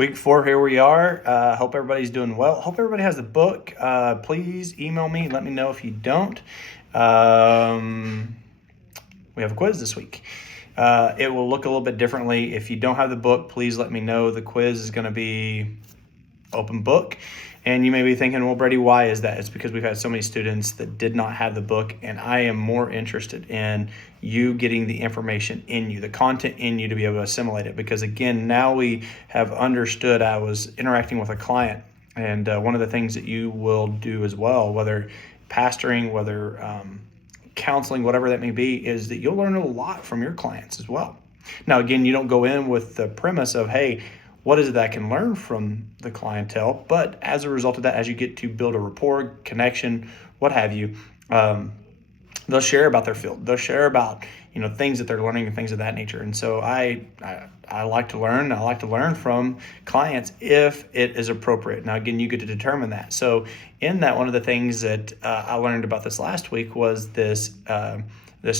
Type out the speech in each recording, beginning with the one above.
Week 4, here we are. Hope everybody's doing well. Hope everybody has the book. Please email me. Let me know if you don't. We have a quiz this week. It will look a little bit differently. If you don't have the book, please let me know. The quiz is going to be open book. And you may be thinking, well, Brady, why is that? It's because we've had so many students that did not have the book, and I am more interested in you getting the information in you, the content in you, to be able to assimilate it. Because again, now we have understood. I was interacting with a client, and one of the things that you will do as well, whether pastoring, whether counseling, whatever that may be, is that you'll learn a lot from your clients as well. Now, again, you don't go in with the premise of, hey, what is it that I can learn from the clientele? But as a result of that, as you get to build a rapport, connection, what have you, they'll share about their field. They'll share about things that they're learning and things of that nature. And so I like to learn. I like to learn from clients if it is appropriate. Now, again, you get to determine that. So in that, one of the things that I learned about this last week was this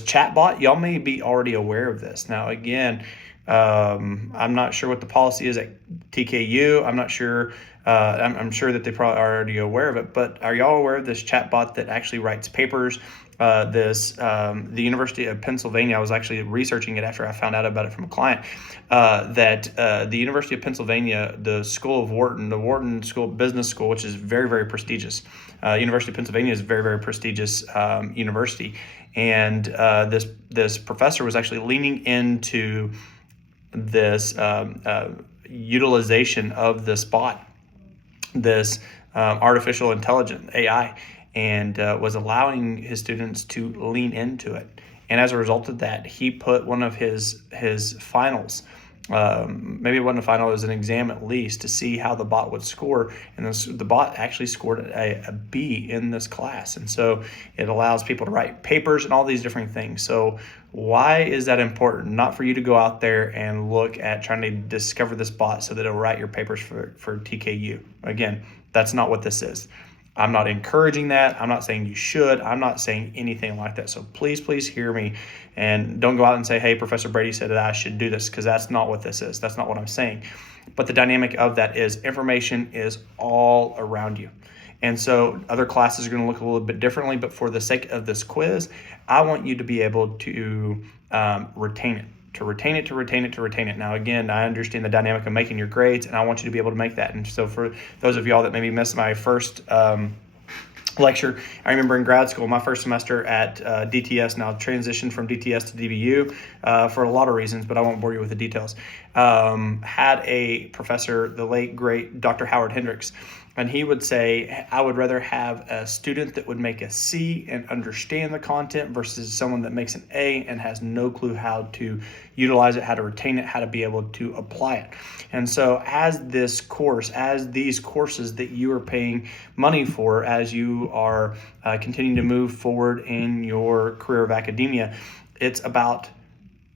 chat bot. Y'all may be already aware of this. Now, again, I'm not sure what the policy is at TKU. I'm not sure. I'm sure that they probably are already aware of it, but are y'all aware of this chatbot that actually writes papers? The University of Pennsylvania, I was actually researching it after I found out about it from a client, that the University of Pennsylvania, the School of Wharton, the Wharton School Business School, which is very, very prestigious. University of Pennsylvania is a very, very prestigious university. And this professor was actually leaning into this utilization of this bot, this artificial intelligence, AI, and was allowing his students to lean into it. And as a result of that, he put one of his finals, maybe it wasn't a final, it was an exam at least, to see how the bot would score. And the bot actually scored a B in this class. And so it allows people to write papers and all these different things. So why is that important? Not for you to go out there and look at trying to discover this bot so that it'll write your papers for TKU. Again, that's not what this is. I'm not encouraging that. I'm not saying you should. I'm not saying anything like that. So please hear me, and don't go out and say, hey, Professor Brady said that I should do this, because that's not what this is. That's not what I'm saying. But the dynamic of that is information is all around you. And so other classes are going to look a little bit differently, but for the sake of this quiz, I want you to be able to retain it. To retain it. Now, again, I understand the dynamic of making your grades, and I want you to be able to make that. And so for those of y'all that maybe missed my first lecture, I remember in grad school, my first semester at DTS, now transitioned from DTS to DBU for a lot of reasons, but I won't bore you with the details, had a professor, the late, great Dr. Howard Hendricks. And he would say, I would rather have a student that would make a C and understand the content versus someone that makes an A and has no clue how to utilize it, how to retain it, how to be able to apply it. And so as these courses that you are paying money for, as you are continuing to move forward in your career of academia, it's about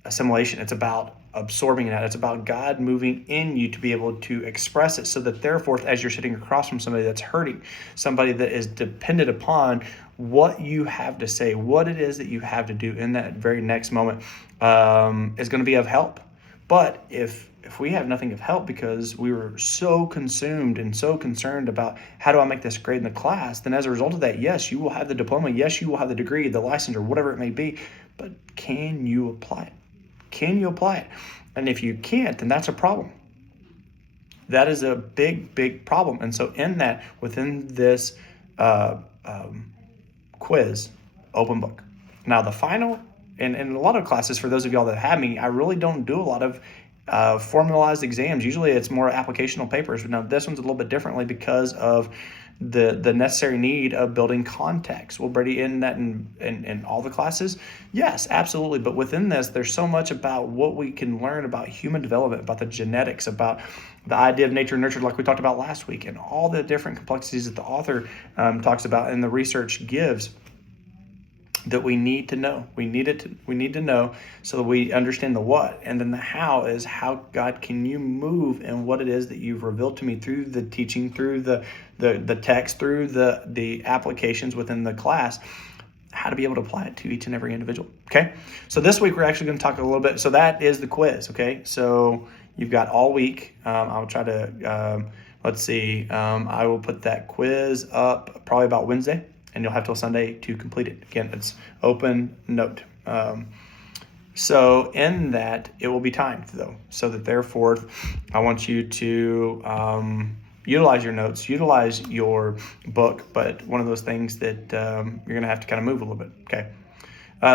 assimilation. It's about absorbing that. It's about God moving in you to be able to express it, so that therefore, as you're sitting across from somebody that's hurting, somebody that is dependent upon what you have to say, what it is that you have to do in that very next moment, is going to be of help. But if we have nothing of help because we were so consumed and so concerned about how do I make this grade in the class, then as a result of that, yes, you will have the diploma, yes, you will have the degree, the license, or whatever it may be, but can you apply it? Can you apply it? And if you can't, then that's a problem. That is a big problem. And so within this quiz, open book. Now the final, and in a lot of classes, for those of y'all that have me, I really don't do a lot of formalized exams. Usually it's more applicational papers. But now this one's a little bit differently because of the necessary need of building context. Will Brady in that in all the classes? Yes, absolutely. But within this, there's so much about what we can learn about human development, about the genetics, about the idea of nature and nurture, like we talked about last week, and all the different complexities that the author talks about and the research gives, that we need to know. We need to know so that we understand the what. And then the how is how, God, can you move in what it is that you've revealed to me through the teaching, through the text, through the applications within the class, how to be able to apply it to each and every individual. Okay. So this week we're actually going to talk a little bit. So that is the quiz. Okay. So You've got all week. I'll try to, let's see, I will put that quiz up probably about Wednesday, and you'll have till Sunday to complete it. Again, it's open note. So in that, it will be timed, though, so that therefore I want you to utilize your notes, utilize your book, but one of those things that you're going to have to kind of move a little bit, okay?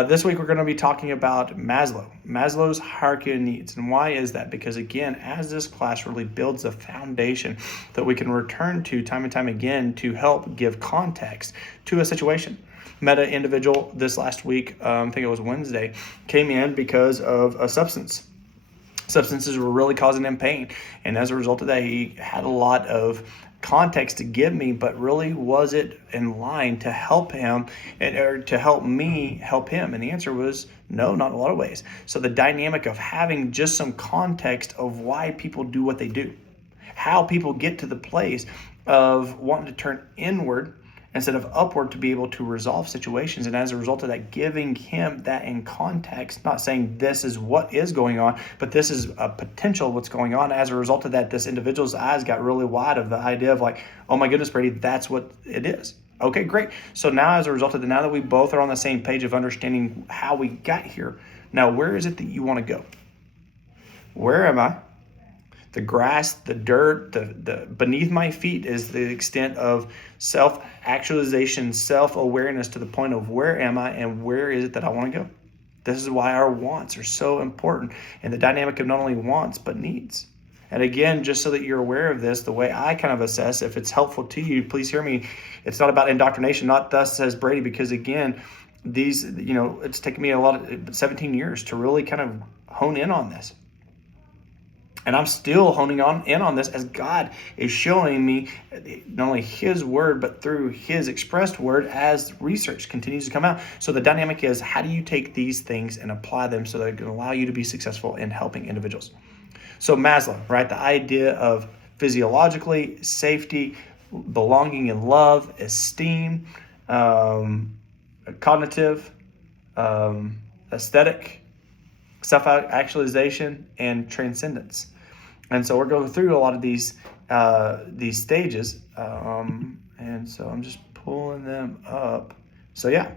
This week we're going to be talking about Maslow's hierarchy of needs. And why is that? Because again, as this class really builds a foundation that we can return to time and time again to help give context to a situation. Met an individual this last week, I think it was Wednesday, came in because of a substance. Substances were really causing him pain. And as a result of that, he had a lot of context to give me, but really was it in line to help him or to help me help him? And the answer was no, not in a lot of ways. So the dynamic of having just some context of why people do what they do, how people get to the place of wanting to turn inward instead of upward to be able to resolve situations. And as a result of that, giving him that in context, not saying this is what is going on, but this is a potential of what's going on. As a result of that, this individual's eyes got really wide of the idea of like, oh my goodness, Brady, that's what it is. Okay, great. So now as a result of that, now that we both are on the same page of understanding how we got here, now where is it that you want to go? Where am I? The grass, the dirt, the beneath my feet is the extent of self-actualization, self-awareness to the point of where am I and where is it that I want to go? This is why our wants are so important in the dynamic of not only wants, but needs. And again, just so that you're aware of this, the way I kind of assess, if it's helpful to you, please hear me. It's not about indoctrination, not thus says Brady, because again, these, it's taken me 17 years to really kind of hone in on this. And I'm still honing in on this as God is showing me not only His word, but through His expressed word as research continues to come out. So the dynamic is, how do you take these things and apply them so that it can allow you to be successful in helping individuals? So Maslow, right? The idea of physiologically, safety, belonging and love, esteem, cognitive, aesthetic, self-actualization, and transcendence. And so we're going through a lot of these stages, and so I'm just pulling them up. So yeah,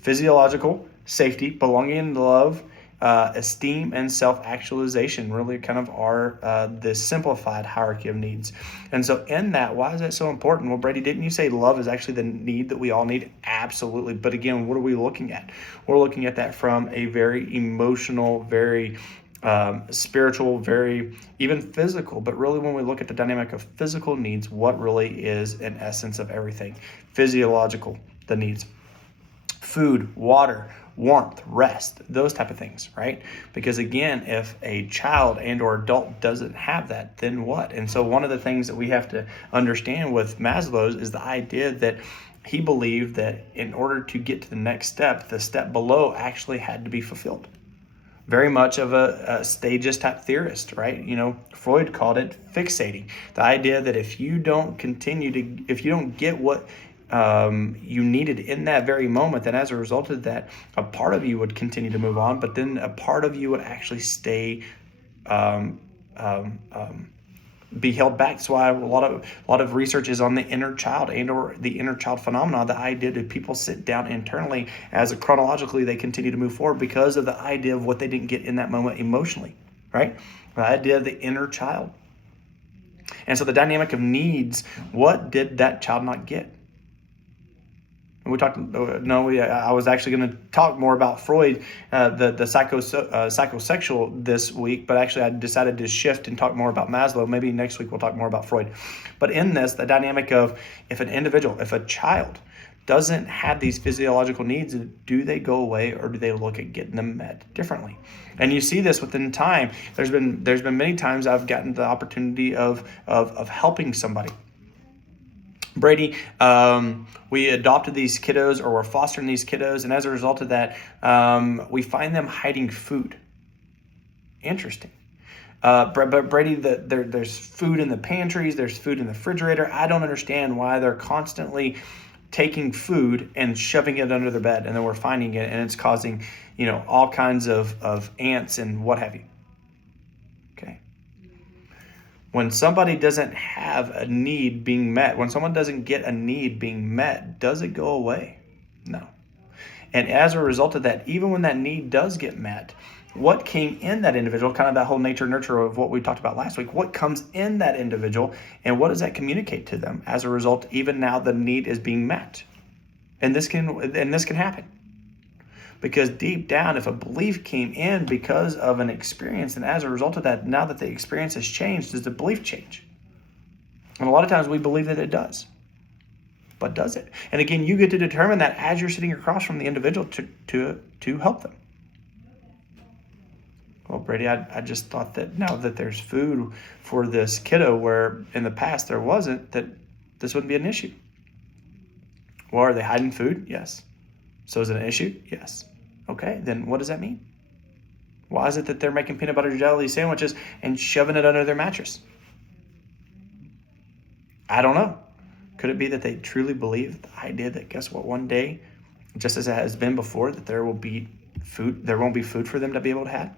physiological, safety, belonging and love, esteem, and self-actualization really kind of are the simplified hierarchy of needs. And so in that, why is that so important? Well, Brady, didn't you say love is actually the need that we all need? Absolutely. But again, what are we looking at? We're looking at that from a very emotional, very spiritual, very even physical. But really, when we look at the dynamic of physical needs, what really is an essence of everything? Physiological, the needs. Food, water, warmth, rest, those type of things, right? Because again, if a child and or adult doesn't have that, then what? And so one of the things that we have to understand with Maslow's is the idea that he believed that in order to get to the next step, the step below actually had to be fulfilled. Very much of a stages type theorist, right? Freud called it fixating. The idea that if you don't get what you needed in that very moment, then as a result of that, a part of you would continue to move on, but then a part of you would actually stay, be held back. That's why a lot of research is on the inner child and or the inner child phenomena. The idea that people sit down internally as chronologically they continue to move forward because of the idea of what they didn't get in that moment emotionally, right? The idea of the inner child. And so the dynamic of needs, what did that child not get? I was actually going to talk more about Freud, the psychosexual this week, but actually I decided to shift and talk more about Maslow. Maybe next week we'll talk more about Freud. But in this, the dynamic of if a child doesn't have these physiological needs, do they go away or do they look at getting them met differently? And you see this within time. There's been many times I've gotten the opportunity of helping somebody. Brady, we adopted these kiddos, or we're fostering these kiddos, and as a result of that, we find them hiding food. Interesting. But Brady, there's food in the pantries, there's food in the refrigerator. I don't understand why they're constantly taking food and shoving it under their bed, and then we're finding it, and it's causing, all kinds of ants and what have you. Okay. When somebody doesn't have a need being met, when someone doesn't get a need being met, does it go away? No. And as a result of that, even when that need does get met, what came in that individual, kind of that whole nature nurture of what we talked about last week, what comes in that individual and what does that communicate to them? As a result, even now the need is being met. And this can happen. Because deep down, if a belief came in because of an experience, and as a result of that, now that the experience has changed, does the belief change? And a lot of times we believe that it does. But does it? And again, you get to determine that as you're sitting across from the individual to help them. Well, Brady, I just thought that now that there's food for this kiddo where in the past there wasn't, that this wouldn't be an issue. Well, are they hiding food? Yes. So is it an issue? Yes. Okay, then what does that mean? Why is it that they're making peanut butter jelly sandwiches and shoving it under their mattress? I don't know. Could it be that they truly believe the idea that, guess what, one day, just as it has been before, that there won't be food for them to be able to have?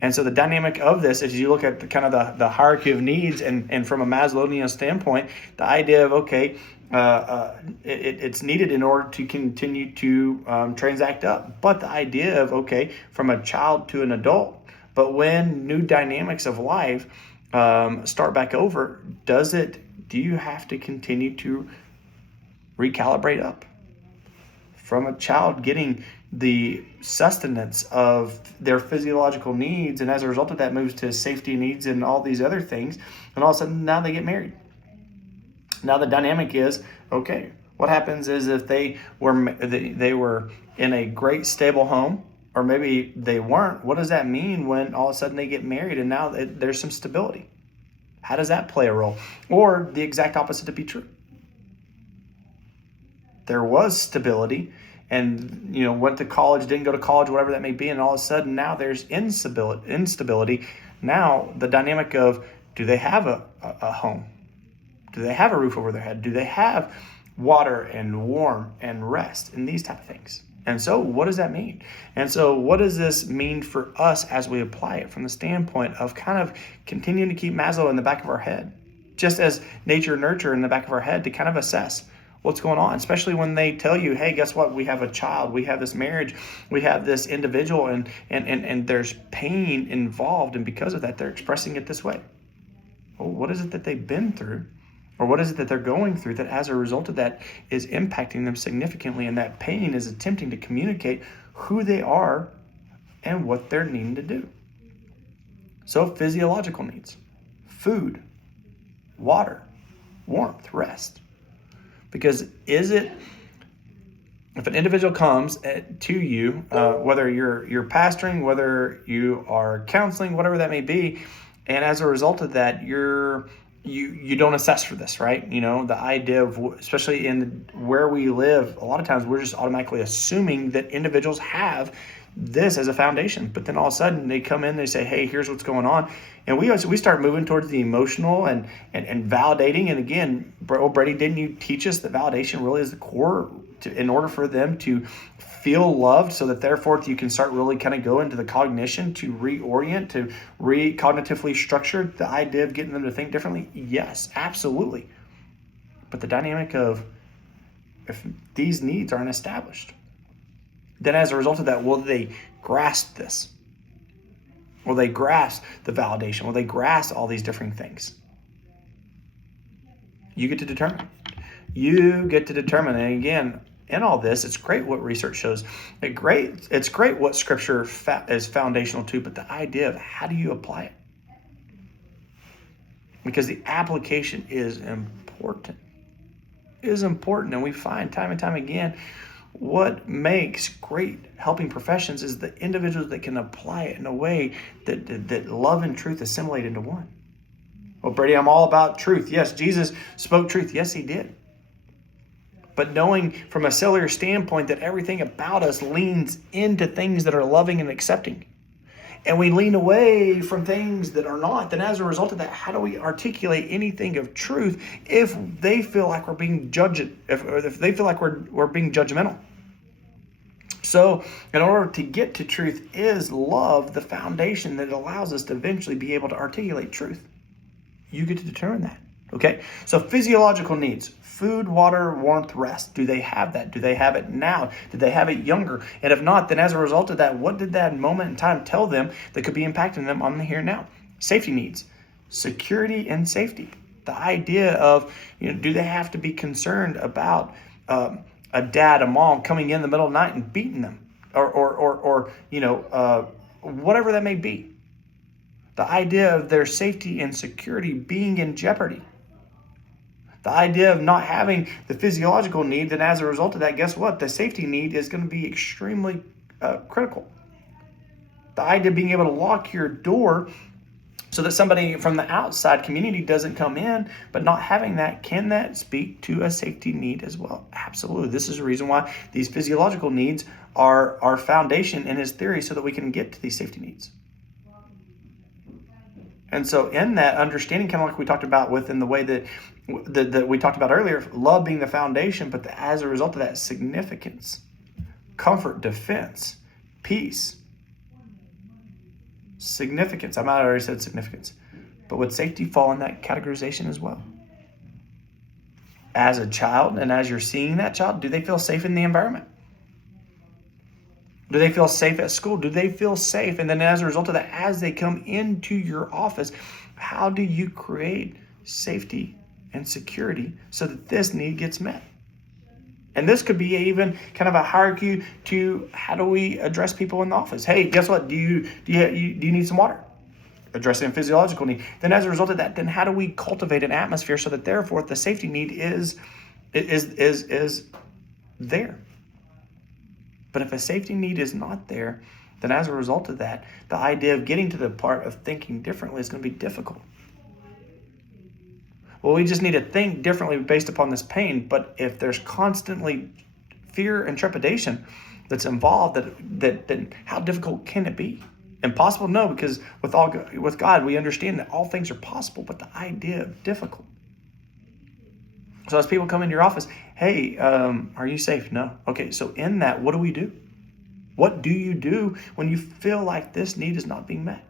And so the dynamic of this, as you look at the hierarchy of needs, and from a Maslowian standpoint, the idea of, okay, it's needed in order to continue to transact up. But the idea of, okay, from a child to an adult, but when new dynamics of life start back over, do you have to continue to recalibrate up? From a child getting the sustenance of their physiological needs, and as a result of that moves to safety needs and all these other things, and all of a sudden now they get married. Now the dynamic is, okay, what happens is if they were in a great stable home, or maybe they weren't, what does that mean when all of a sudden they get married and now there's some stability? How does that play a role? Or the exact opposite to be true. There was stability and, went to college, didn't go to college, whatever that may be, and all of a sudden now there's instability. Now the dynamic of, do they have a home? Do they have a roof over their head? Do they have water and warmth and rest and these type of things? And so what does that mean? And so what does this mean for us as we apply it from the standpoint of kind of continuing to keep Maslow in the back of our head, just as nature nurture in the back of our head, to kind of assess what's going on, especially when they tell you, hey, guess what? We have a child, we have this marriage, we have this individual, and there's pain involved. And because of that, they're expressing it this way. Well, what is it that they've been through? Or what is it that they're going through that as a result of that is impacting them significantly? And that pain is attempting to communicate who they are and what they're needing to do. So physiological needs, food, water, warmth, rest. Because if an individual comes to you, whether you're pastoring, whether you are counseling, whatever that may be, and as a result of that, you don't assess for this, right? The idea of, especially in where we live, a lot of times we're just automatically assuming that individuals have this as a foundation. But then all of a sudden they come in, they say, hey, here's what's going on. And we start moving towards the emotional and validating. And again, Brady, didn't you teach us that validation really is the core in order for them to feel loved, so that therefore you can start really kind of go into the cognition to reorient, to cognitively structure the idea of getting them to think differently? Yes, absolutely. But the dynamic of, if these needs aren't established, then as a result of that, will they grasp this? Will they grasp the validation? Will they grasp all these different things? You get to determine. And again, in all this, it's great what research shows. It's great what Scripture is foundational to, but the idea of how do you apply it? Because the application is important. It is important, and we find time and time again what makes great helping professions is the individuals that can apply it in a way that love and truth assimilate into one. Well, Brady, I'm all about truth. Yes, Jesus spoke truth. Yes, he did. But knowing from a cellular standpoint that everything about us leans into things that are loving and accepting, and we lean away from things that are not, then as a result of that, how do we articulate anything of truth if they feel like we're being if they feel like we're being judgmental? So in order to get to truth, is love the foundation that allows us to eventually be able to articulate truth? You get to determine that. Okay? So physiological needs, food, water, warmth, rest. Do they have that? Do they have it now? Did they have it younger? And if not, then as a result of that, what did that moment in time tell them that could be impacting them on the here and now? Safety needs, security and safety. The idea of, do they have to be concerned about a dad, a mom coming in the middle of the night and beating them, or whatever that may be? The idea of their safety and security being in jeopardy. The idea of not having the physiological need, then as a result of that, guess what? The safety need is going to be extremely critical. The idea of being able to lock your door so that somebody from the outside community doesn't come in, but not having that, can that speak to a safety need as well? Absolutely. This is the reason why these physiological needs are our foundation in his theory, so that we can get to these safety needs. And so in that understanding, kind of like we talked about within the way that we talked about earlier, love being the foundation, but as a result of that, significance, comfort, defense, peace, significance. I might have already said significance, but would safety fall in that categorization as well? As a child, and as you're seeing that child, do they feel safe in the environment? Do they feel safe at school? Do they feel safe? And then as a result of that, as they come into your office, how do you create safety and security so that this need gets met? And this could be even kind of a hierarchy to how do we address people in the office? Hey, guess what? Do you need some water? Addressing a physiological need. Then as a result of that, then how do we cultivate an atmosphere so that therefore the safety need is there? But if a safety need is not there, then as a result of that, the idea of getting to the part of thinking differently is going to be difficult. Well, we just need to think differently based upon this pain. But if there's constantly fear and trepidation that's involved, then how difficult can it be? Impossible? No, because with God, we understand that all things are possible, but the idea of difficult. So as people come into your office, hey, are you safe? No. Okay, so in that, what do we do? What do you do when you feel like this need is not being met?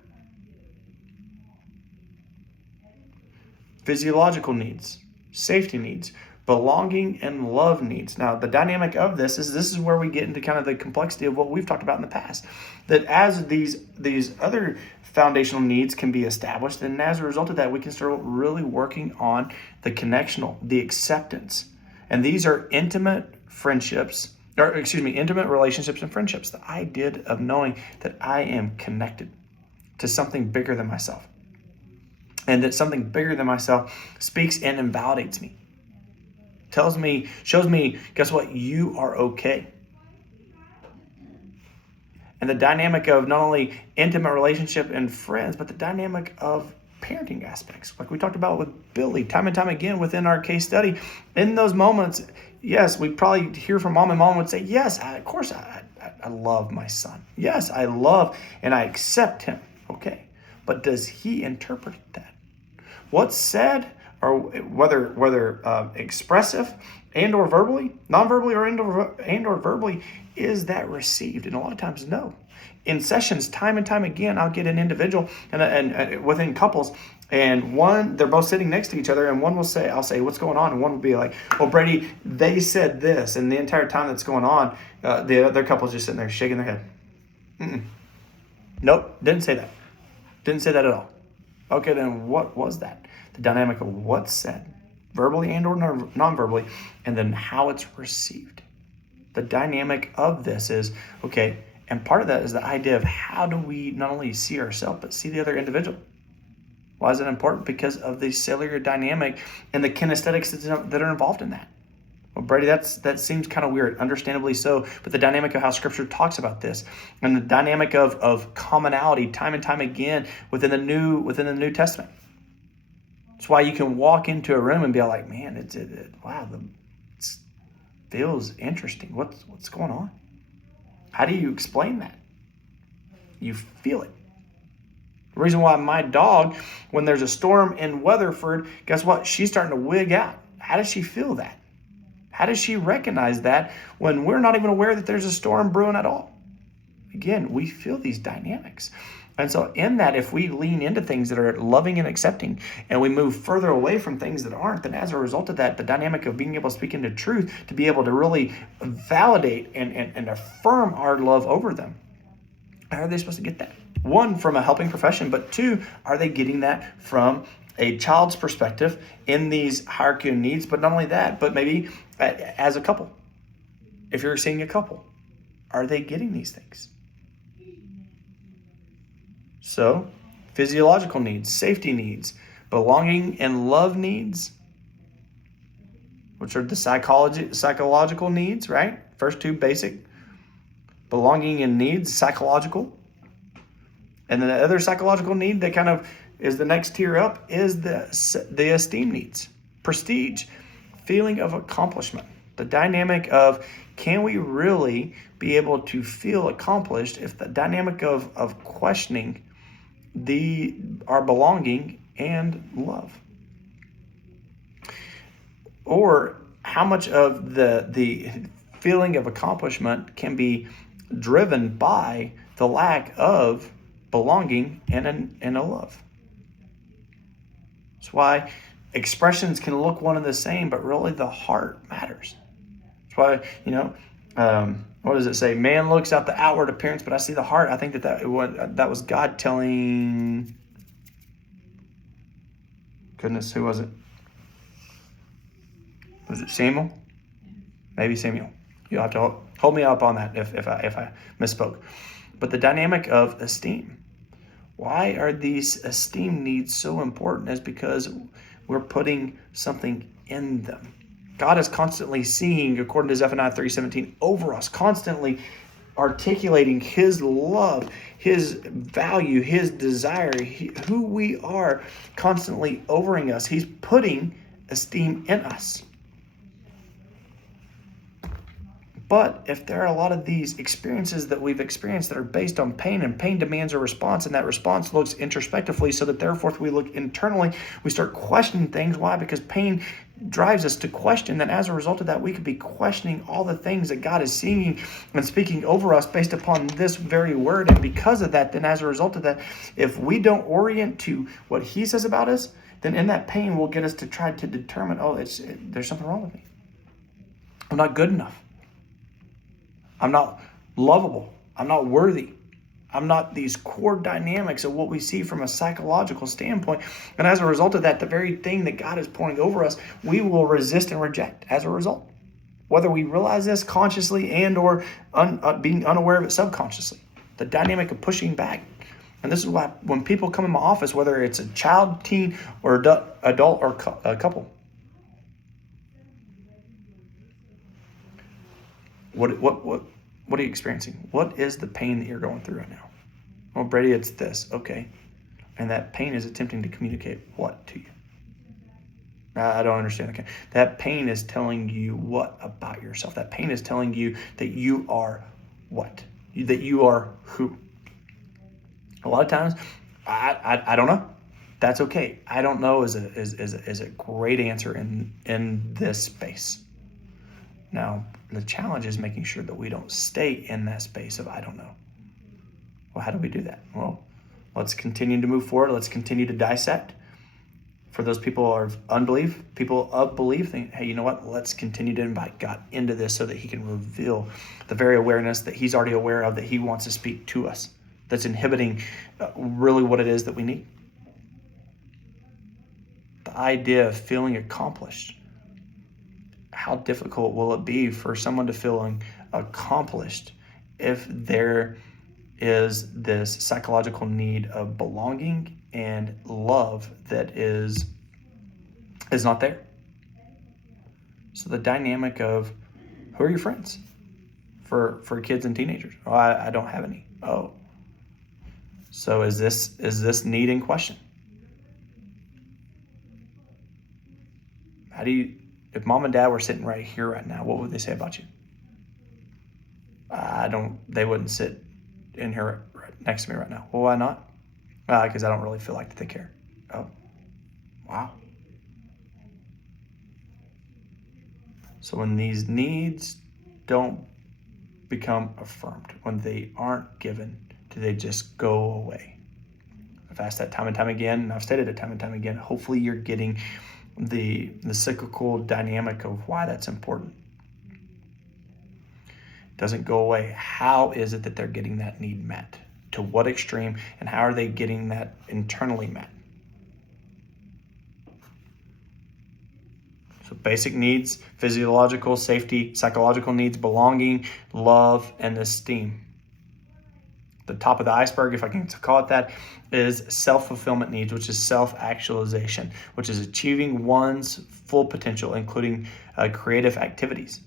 Physiological needs, safety needs, belonging and love needs. Now, the dynamic of this is where we get into kind of the complexity of what we've talked about in the past. That as these other foundational needs can be established, and as a result of that, we can start really working on the connectional, the acceptance. And these are intimate relationships and friendships. The idea of knowing that I am connected to something bigger than myself. And that something bigger than myself speaks and invalidates me. Shows me, guess what? You are okay. And the dynamic of not only intimate relationship and friends, but the dynamic of parenting aspects. Like we talked about with Billy time and time again within our case study. In those moments, yes, we'd probably hear from mom, and mom would say, yes, of course I love my son. Yes, I love and I accept him. Okay. But does he interpret that? What's said, or whether expressive and or verbally, non-verbally or verbally, is that received? And a lot of times, no. In sessions, time and time again, I'll get an individual and within couples, and one, they're both sitting next to each other, and one will say, I'll say, what's going on? And one will be like, well, Brady, they said this. And the entire time that's going on, the other couple's just sitting there shaking their head. Mm-mm. Nope, didn't say that. Didn't say that at all. Okay, then what was that? The dynamic of what's said, verbally and or non-verbally, and then how it's received. The dynamic of this is, okay, and part of that is the idea of how do we not only see ourselves, but see the other individual. Why is that important? Because of the cellular dynamic and the kinesthetics that are involved in that. Well, Brady, that seems kind of weird, understandably so, but the dynamic of how Scripture talks about this, and the dynamic of commonality time and time again within the New Testament. That's why you can walk into a room and be like, man, it feels interesting. What's going on? How do you explain that? You feel it. The reason why my dog, when there's a storm in Weatherford, guess what? She's starting to wig out. How does she feel that? How does she recognize that when we're not even aware that there's a storm brewing at all? Again, we feel these dynamics. And so in that, if we lean into things that are loving and accepting, and we move further away from things that aren't, then as a result of that, the dynamic of being able to speak into truth, to be able to really validate and affirm our love over them, how are they supposed to get that? One, from a helping profession, but two, are they getting that from a child's perspective in these hierarchy of needs? But not only that, but maybe as a couple. If you're seeing a couple, are they getting these things? So, physiological needs, safety needs, belonging and love needs, which are the psychological needs, right? First two basic. Belonging and needs, psychological. And then the other psychological need that kind of is the next tier up is the esteem needs, prestige, feeling of accomplishment. The dynamic of, can we really be able to feel accomplished if the dynamic of questioning our belonging and love? Or how much of the feeling of accomplishment can be driven by the lack of belonging and a love? That's why expressions can look one and the same, but really the heart matters. That's why, what does it say? Man looks at the outward appearance, but I see the heart. I think that was God telling, goodness, who was it? Was it Samuel? Maybe Samuel. You'll have to hold me up on that if I misspoke. But the dynamic of esteem. Why are these esteem needs so important? Is because we're putting something in them. God is constantly seeing, according to Zephaniah 3:17, over us, constantly articulating his love, his value, his desire, who we are, constantly overing us. He's putting esteem in us. But if there are a lot of these experiences that we've experienced that are based on pain, and pain demands a response, and that response looks introspectively, so that therefore we look internally, we start questioning things. Why? Because pain drives us to question. Then as a result of that, we could be questioning all the things that God is seeing and speaking over us based upon this very word. And because of that, then as a result of that, if we don't orient to what he says about us, then in that pain will get us to try to determine, there's something wrong with me. I'm not good enough. I'm not lovable. I'm not worthy. I'm not these core dynamics of what we see from a psychological standpoint. And as a result of that, the very thing that God is pouring over us, we will resist and reject as a result. Whether we realize this consciously and or being unaware of it subconsciously. The dynamic of pushing back. And this is why when people come in my office, whether it's a child, teen, or adult or a couple, What are you experiencing? What is the pain that you're going through right now? Well, Brady, it's this. Okay. And that pain is attempting to communicate what to you? I don't understand. Okay. That pain is telling you what about yourself? That pain is telling you that you are what? That you are who? A lot of times, I don't know. That's okay. I don't know is a great answer in this space. Now, the challenge is making sure that we don't stay in that space of I don't know. Well, how do we do that? Well, let's continue to move forward. Let's continue to dissect. For those people of unbelief, people of belief, think, hey, you know what? Let's continue to invite God into this so that he can reveal the very awareness that he's already aware of, that he wants to speak to us, that's inhibiting really what it is that we need. The idea of feeling accomplished. How difficult will it be for someone to feel accomplished if there is this psychological need of belonging and love that is not there? So the dynamic of, who are your friends for kids and teenagers? Oh, I don't have any. Oh, so is this need in question? If mom and dad were sitting right here right now, what would they say about you? They wouldn't sit in here right next to me right now. Well, why not? Because I don't really feel like they care. Oh, wow. So when these needs don't become affirmed, when they aren't given, do they just go away? I've asked that time and time again, and I've stated it time and time again. Hopefully you're getting the cyclical dynamic of why that's important. It doesn't go away. How is it that they're getting that need met? To what extreme, and how are they getting that internally met? So basic needs: physiological, safety; psychological needs: belonging, love, and esteem. The top of the iceberg, if I can call it that, is self-fulfillment needs, which is self-actualization, which is achieving one's full potential, including creative activities.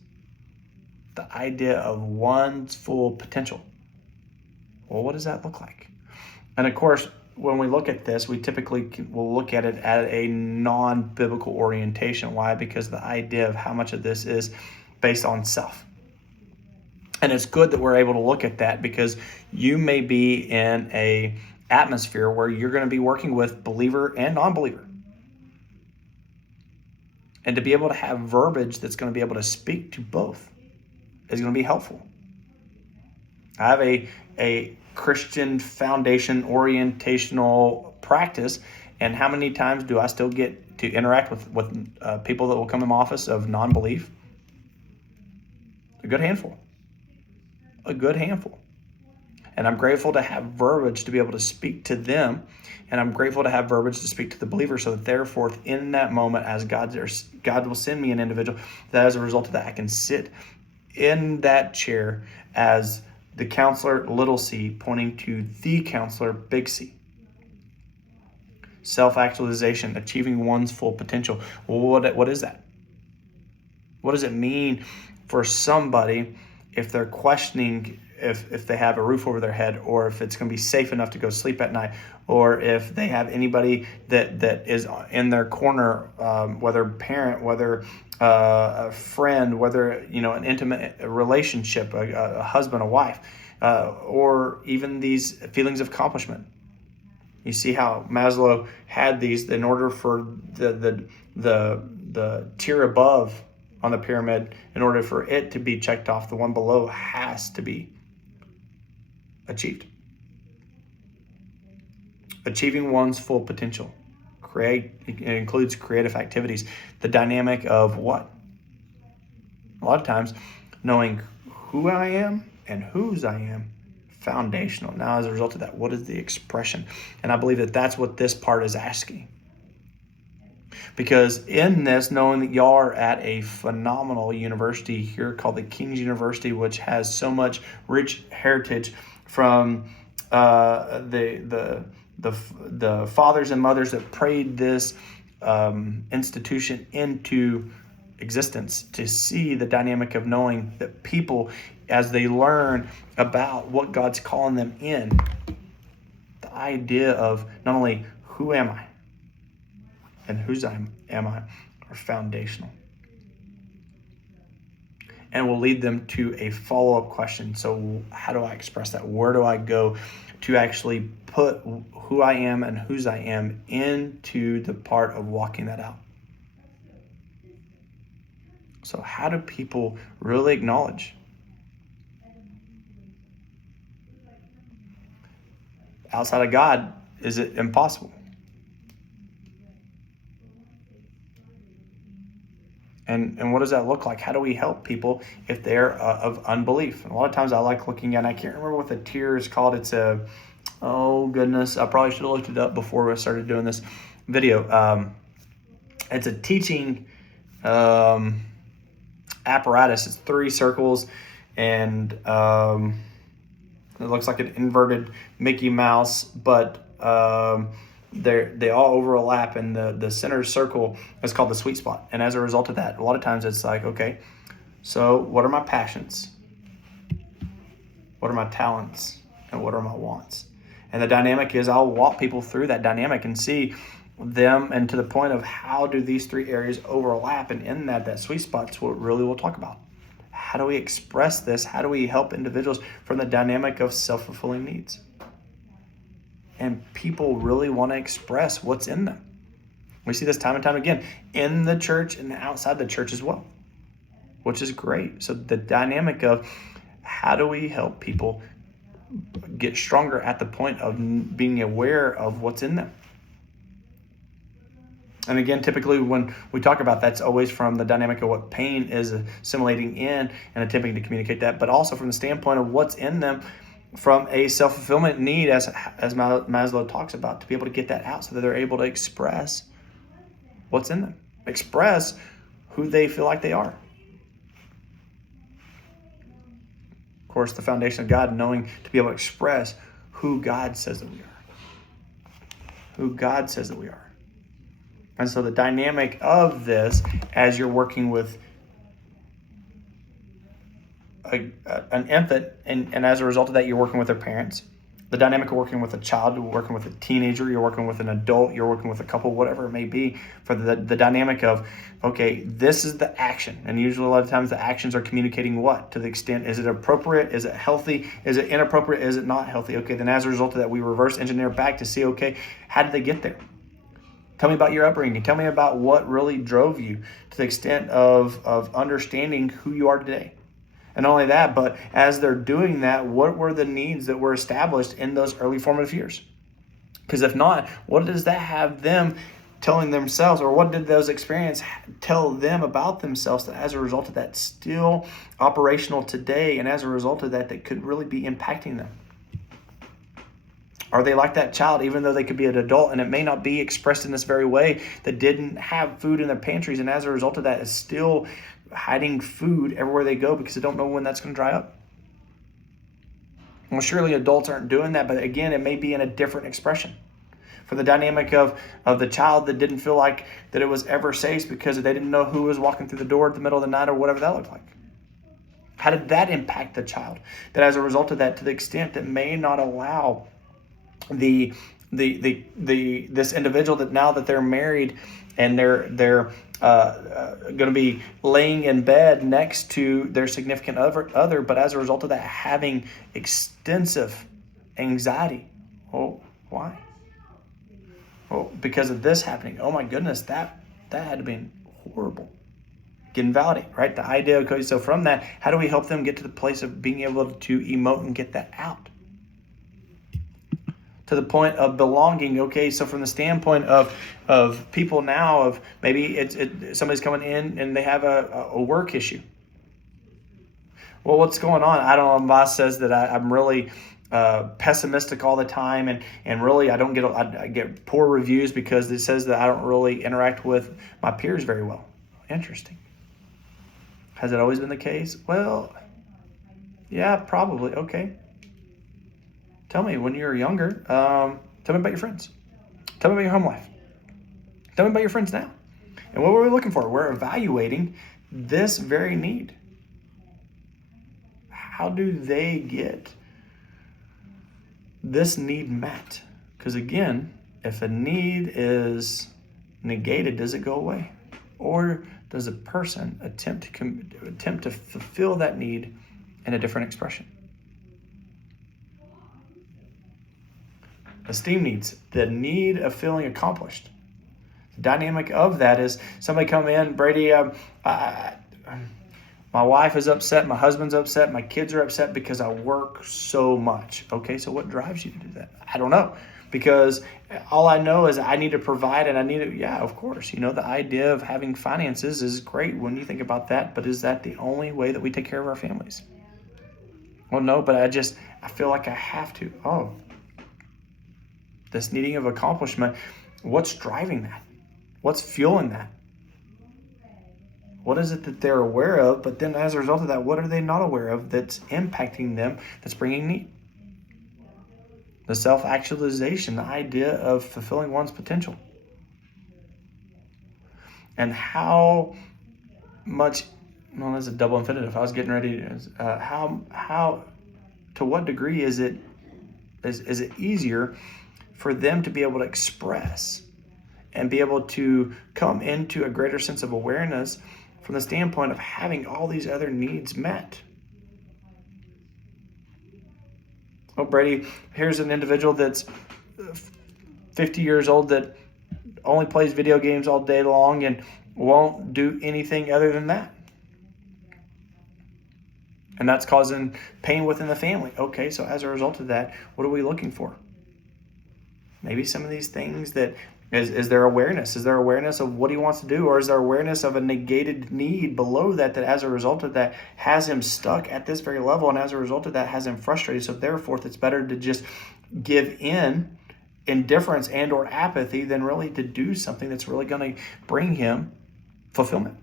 The idea of one's full potential. Well, what does that look like? And of course, when we look at this, we typically will look at it at a non-biblical orientation. Why? Because the idea of how much of this is based on self. And it's good that we're able to look at that, because you may be in a atmosphere where you're going to be working with believer and non-believer. And to be able to have verbiage that's going to be able to speak to both is going to be helpful. I have a Christian foundation orientational practice, and how many times do I still get to interact with people that will come in my office of non-belief? A good handful. And I'm grateful to have verbiage to be able to speak to them, and I'm grateful to have verbiage to speak to the believer, so that therefore in that moment, as God will send me an individual, that as a result of that I can sit in that chair as the counselor, little c, pointing to the counselor, big C. Self-actualization, achieving one's full potential. Well, what is that? What does it mean for somebody if they're questioning if they have a roof over their head, or if it's going to be safe enough to go sleep at night, or if they have anybody that is in their corner, whether parent, whether a friend, whether an intimate relationship, a husband, a wife, or even these feelings of accomplishment. You see how Maslow had these in order for the tier above on the pyramid, in order for it to be checked off, the one below has to be achieved. Achieving one's full potential. It includes creative activities. The dynamic of what? A lot of times, knowing who I am and whose I am, foundational. Now, as a result of that, what is the expression? And I believe that that's what this part is asking. Because in this, knowing that y'all are at a phenomenal university here called the King's University, which has so much rich heritage from the fathers and mothers that prayed this institution into existence, to see the dynamic of knowing that people, as they learn about what God's calling them in, the idea of not only who am I and whose am I are foundational. And will lead them to a follow-up question. So how do I express that? Where do I go to actually put who I am and whose I am into the part of walking that out? So how do people really acknowledge? Outside of God, is it impossible? And what does that look like? How do we help people if they're of unbelief? And a lot of times I like looking at, I can't remember what the tier is called. It's oh goodness, I probably should have looked it up before I started doing this video. It's a teaching apparatus. It's 3 circles, and it looks like an inverted Mickey Mouse, but they all overlap, and the center circle is called the sweet spot. And as a result of that, a lot of times it's like, okay, so what are my passions? What are my talents? And what are my wants? And the dynamic is, I'll walk people through that dynamic and see them, and to the point of how do these 3 areas overlap, and in that sweet spot's what really we'll talk about. How do we express this? How do we help individuals from the dynamic of self-fulfilling needs? And people really want to express what's in them. We see this time and time again in the church and outside the church as well, which is great. So the dynamic of how do we help people get stronger at the point of being aware of what's in them. And again, typically when we talk about that's always from the dynamic of what pain is assimilating in and attempting to communicate that, but also from the standpoint of what's in them from a self-fulfillment need, as Maslow talks about, to be able to get that out so that they're able to express what's in them, express who they feel like they are. Of course, the foundation of God, knowing to be able to express who God says that we are. Who God says that we are. And so the dynamic of this, as you're working with an infant, and as a result of that, you're working with their parents, the dynamic of working with a child, you're working with a teenager, you're working with an adult, you're working with a couple, whatever it may be, for the dynamic of, okay, this is the action. And usually a lot of times the actions are communicating what? To the extent, is it appropriate? Is it healthy? Is it inappropriate? Is it not healthy? Okay, then as a result of that, we reverse engineer back to see, okay, how did they get there? Tell me about your upbringing. Tell me about what really drove you to the extent of understanding who you are today. And not only that, but as they're doing that, what were the needs that were established in those early formative years? Because if not, what does that have them telling themselves, or what did those experiences tell them about themselves that as a result of that still operational today, and as a result of that, that could really be impacting them? Are they like that child, even though they could be an adult and it may not be expressed in this very way, that didn't have food in their pantries, and as a result of that is still hiding food everywhere they go because they don't know when that's going to dry up? Well, surely adults aren't doing that, but again, it may be in a different expression. For the dynamic of the child that didn't feel like that it was ever safe because they didn't know who was walking through the door at the middle of the night or whatever that looked like. How did that impact the child? That as a result of that, to the extent that may not allow this individual, that now that they're married and they're going to be laying in bed next to their significant other, but as a result of that, having extensive anxiety. Oh, why? Oh, because of this happening. Oh my goodness, that had to be horrible. Get invalidated, right? The idea of, okay, so from that, how do we help them get to the place of being able to emote and get that out? To the point of belonging. Okay, so from the standpoint of people now, of maybe somebody's coming in and they have a work issue. Well, what's going on? I don't know. My boss says that I'm really pessimistic all the time, and really I get poor reviews because it says that I don't really interact with my peers very well. Interesting. Has it always been the case? Well, yeah, probably. Okay. Tell me, when you were younger, tell me about your friends. Tell me about your home life. Tell me about your friends now. And what were we looking for? We're evaluating this very need. How do they get this need met? Because again, if a need is negated, does it go away? Or does a person attempt to fulfill that need in a different expression? Esteem needs, the need of feeling accomplished. The dynamic of that is somebody come in, Brady, my wife is upset, my husband's upset, my kids are upset because I work so much. Okay, so what drives you to do that? I don't know, because all I know is I need to provide, and I need to, yeah, of course. The idea of having finances is great when you think about that, but is that the only way that we take care of our families? Well, no, but I feel like I have to. Oh, this needing of accomplishment, what's driving that? What's fueling that? What is it that they're aware of? But then as a result of that, what are they not aware of that's impacting them, that's bringing need? The self-actualization, the idea of fulfilling one's potential. And how much, well, that's a double infinitive. I was getting ready to, how, to what degree is it easier for them to be able to express and be able to come into a greater sense of awareness from the standpoint of having all these other needs met? Oh, Brady, here's an individual that's 50 years old that only plays video games all day long and won't do anything other than that. and that's causing pain within the family. Okay, so as a result of that, what are we looking for? Maybe some of these things that is there awareness? Is there awareness of what he wants to do? Or is there awareness of a negated need below that as a result of that has him stuck at this very level, and as a result of that has him frustrated? So therefore, it's better to just give in indifference and or apathy than really to do something that's really going to bring him fulfillment.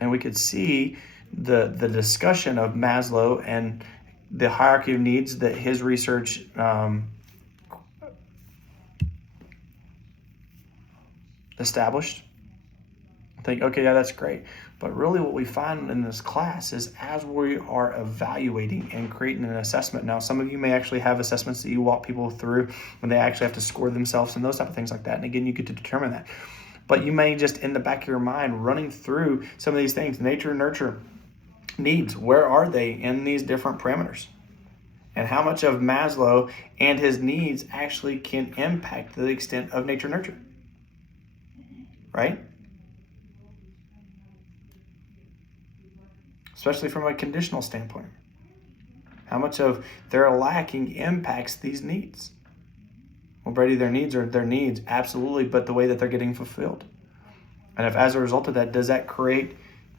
And we could see the discussion of Maslow and the hierarchy of needs that his research established. I think, okay, yeah, that's great. But really what we find in this class is as we are evaluating and creating an assessment. Now, some of you may actually have assessments that you walk people through when they actually have to score themselves and those type of things like that. And again, you get to determine that. But you may just in the back of your mind running through some of these things, nature, nurture, needs, where are they in these different parameters? And how much of Maslow and his needs actually can impact the extent of nature, nurture? Right? Especially from a conditional standpoint. How much of their lacking impacts these needs? Well, Brady, their needs are their needs, absolutely, but the way that they're getting fulfilled. And if as a result of that, does that create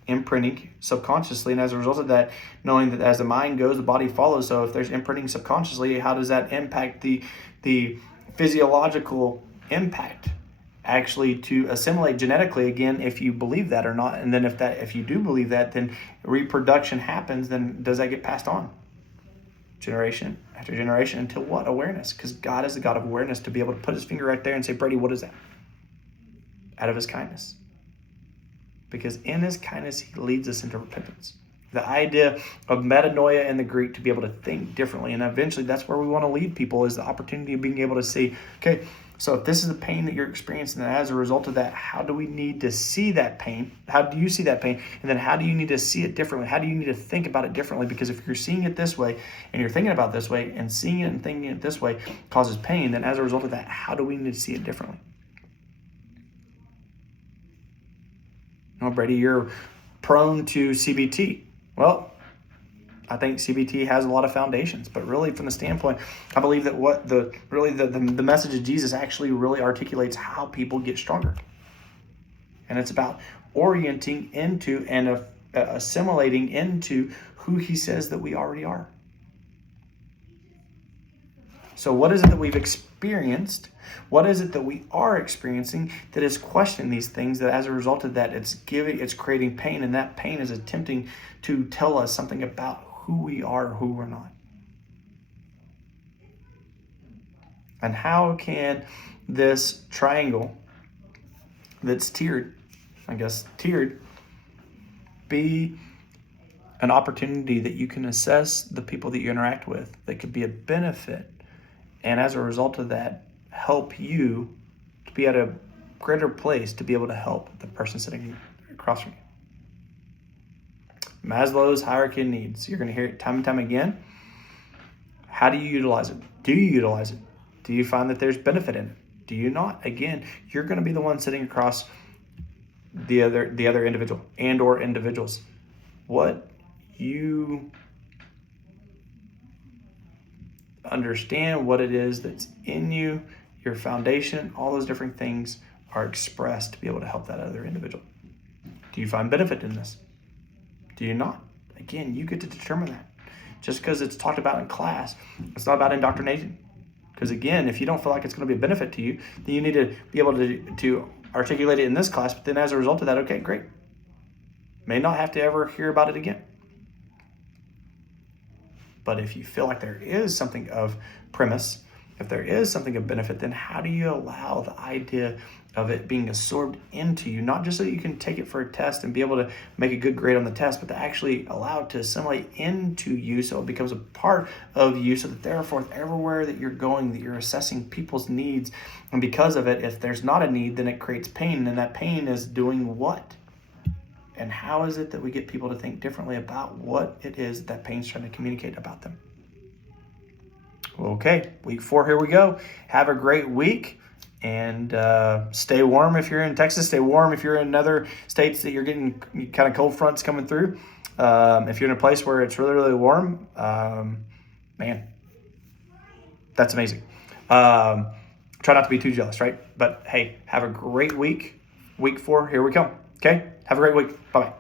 imprinting subconsciously? And as a result of that, knowing that as the mind goes, the body follows. So if there's imprinting subconsciously, how does that impact the physiological impact? Actually to assimilate genetically, again, if you believe that or not. And then if you do believe that, then reproduction happens, then does that get passed on? Generation after generation until what? Awareness. Because God is the God of awareness, to be able to put his finger right there and say, Brady, what is that? Out of his kindness. Because in his kindness, he leads us into repentance. The idea of metanoia in the Greek, to be able to think differently. And eventually that's where we want to lead people, is the opportunity of being able to see, okay, so if this is the pain that you're experiencing, and as a result of that, how do we need to see that pain? How do you see that pain? And then how do you need to see it differently? How do you need to think about it differently? Because if you're seeing it this way, and you're thinking about it this way, and seeing it and thinking it this way causes pain, then as a result of that, how do we need to see it differently? Oh, Brady, you're prone to CBT. Well, I think CBT has a lot of foundations, but really from the standpoint, I believe that what the message of Jesus actually really articulates how people get stronger. And it's about orienting into and assimilating into who he says that we already are. So what is it that we've experienced? What is it that we are experiencing that is questioning these things, that as a result of that, it's creating pain, and that pain is attempting to tell us something about who we are or who we're not? And how can this triangle that's tiered, be an opportunity that you can assess the people that you interact with that could be a benefit, and as a result of that, help you to be at a greater place to be able to help the person sitting across from you? Maslow's hierarchy of needs. You're going to hear it time and time again. How do you utilize it? Do you utilize it? Do you find that there's benefit in it? Do you not? Again, you're going to be the one sitting across the other individual and or individuals. What you understand, what it is that's in you, your foundation, all those different things are expressed to be able to help that other individual. Do you find benefit in this? Do you not? Again, you get to determine that. Just because it's talked about in class, it's not about indoctrination. Because again, if you don't feel like it's going to be a benefit to you, then you need to be able to articulate it in this class. But then as a result of that, okay, great. May not have to ever hear about it again. But if you feel like there is something of premise, if there is something of benefit, then how do you allow the idea of it being absorbed into you, not just so you can take it for a test and be able to make a good grade on the test, but to actually allow it to assimilate into you so it becomes a part of you, so that therefore everywhere that you're going, that you're assessing people's needs. And because of it, if there's not a need, then it creates pain, and that pain is doing what? And how is it that we get people to think differently about what it is that pain's trying to communicate about them? Okay, week 4, here we go. Have a great week. And stay warm if you're in Texas. Stay warm if you're in other states that you're getting kind of cold fronts coming through. If you're in a place where it's really, really warm, man, that's amazing. Try not to be too jealous, right? But hey, have a great week. Week 4, here we come. Okay? Have a great week. Bye-bye.